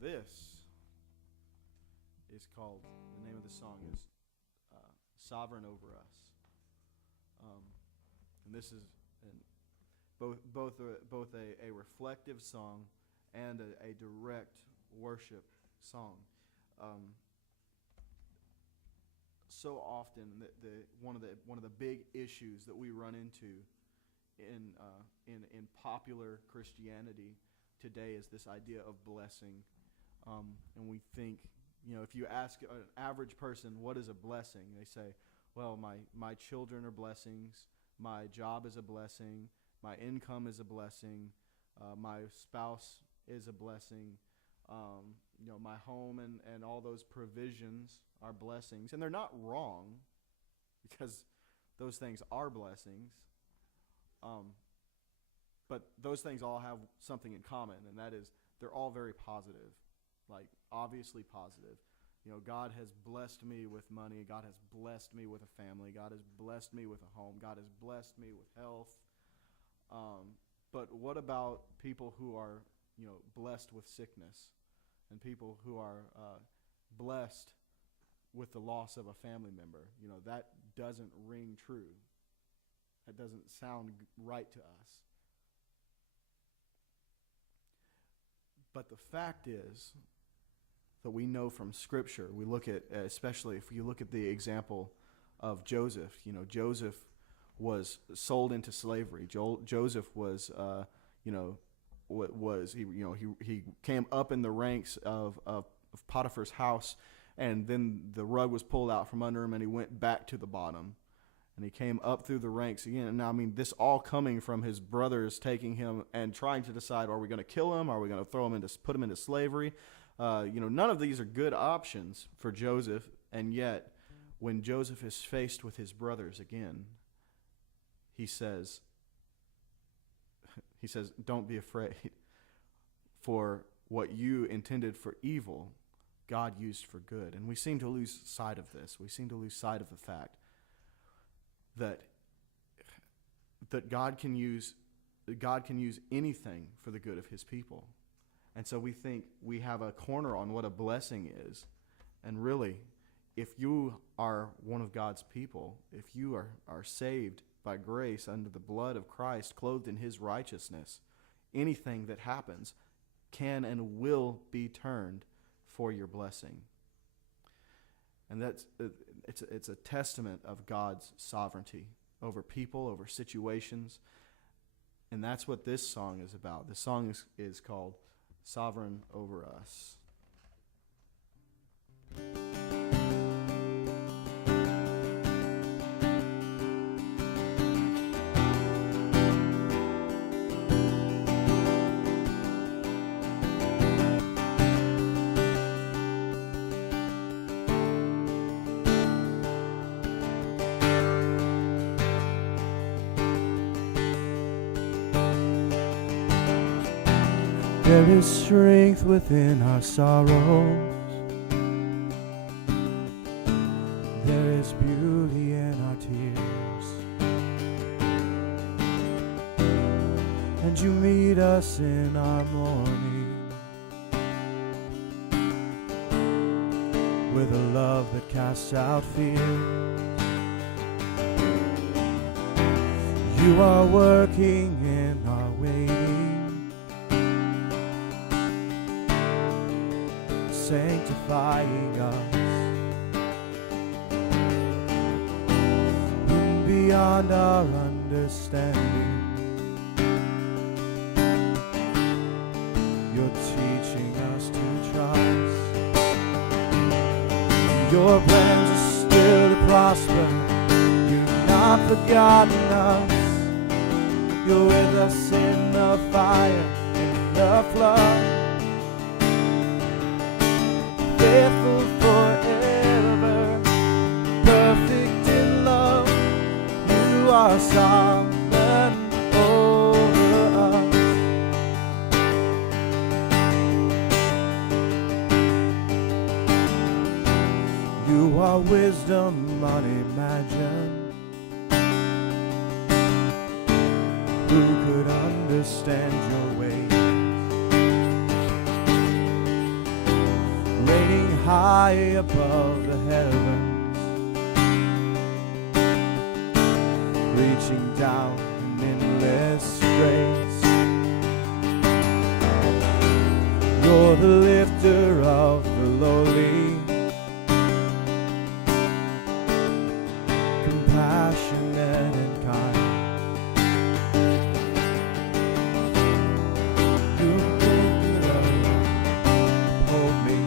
this is called, the name of the song is Sovereign Over Us. And this is both a reflective song and a direct worship song. So often, one of the big issues that we run into in popular Christianity today is this idea of blessing, and we think, if you ask an average person what is a blessing, they say, well, my children are blessings, my job is a blessing, my income is a blessing, my spouse is a blessing, my home and all those provisions are blessings. And they're not wrong, because those things are blessings. But those things all have something in common, and that is they're all very positive, like obviously positive. God has blessed me with money. God has blessed me with a family. God has blessed me with a home. God has blessed me with health. But what about people who are, blessed with sickness, and people who are blessed with the loss of a family member? That doesn't ring true. That doesn't sound right to us. But the fact is that we know from Scripture, we look at, especially if you look at the example of Joseph, Joseph was sold into slavery. Joseph was, he came up in the ranks of Potiphar's house, and then the rug was pulled out from under him, and he went back to the bottom. And he came up through the ranks again. And now, this all coming from his brothers taking him and trying to decide, are we going to kill him? Are we going to put him into slavery? None of these are good options for Joseph. And yet, when Joseph is faced with his brothers again, he says, don't be afraid. For what you intended for evil, God used for good. And we seem to lose sight of this. We seem to lose sight of the fact that God can use anything for the good of his people. And so we think we have a corner on what a blessing is. And really, if you are one of God's people, if you are saved by grace under the blood of Christ, clothed in his righteousness, anything that happens can and will be turned for your blessing. And it's a testament of God's sovereignty over people, over situations. And that's what this song is about. The song is called Sovereign Over Us. There is strength within our sorrows. There is beauty in our tears. And you meet us in our mourning with a love that casts out fear. You are working in our waiting, sanctifying us beyond our understanding. You're teaching us to trust. Your plans are still to prosper. You've not forgotten us. You're with us in the fire, in the flood. Faithful forever, perfect in love, you are sovereign over us. You are wisdom unimagined. Who could understand your ways? high above the heavens, reaching down in endless grace. You're the lifter of the lowly, compassionate and kind. You've been good, hold me,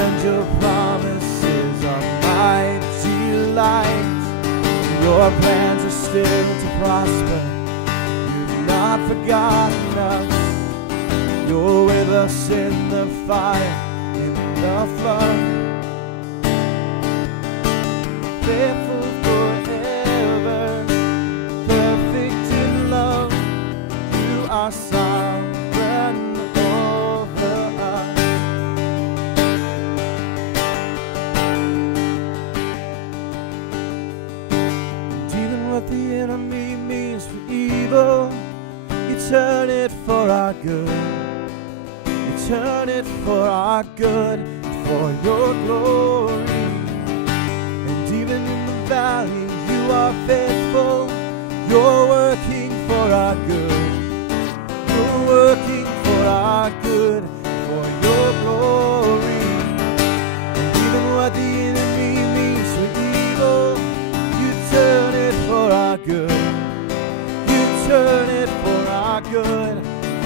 and your promises are my delight. Your plans are still to prosper. You've not forgotten us. You're with us in the fire, in the flood. Faithful forever, perfect in love. You are sovereign over us. And even what the enemy means for evil, you turn it for our good. You turn it for our good, for your glory. Even in the valley, you are faithful. You're working for our good. You're working for our good, for your glory. And even what the enemy means for evil, you turn it for our good. You turn it for our good,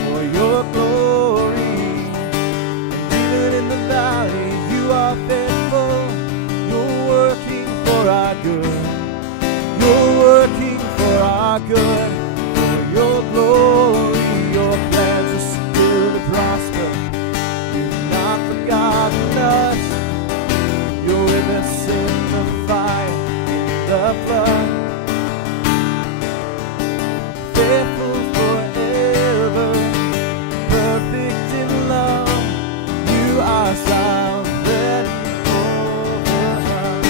for your glory. And even in the valley, you are faithful. You're working for our good. You're working for our good, for your glory. Your plans are still to prosper. You've not forgotten us. You're with us in the fire, in the flood. Faithful forever, perfect in love. You are sovereign over us.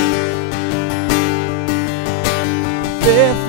Faithful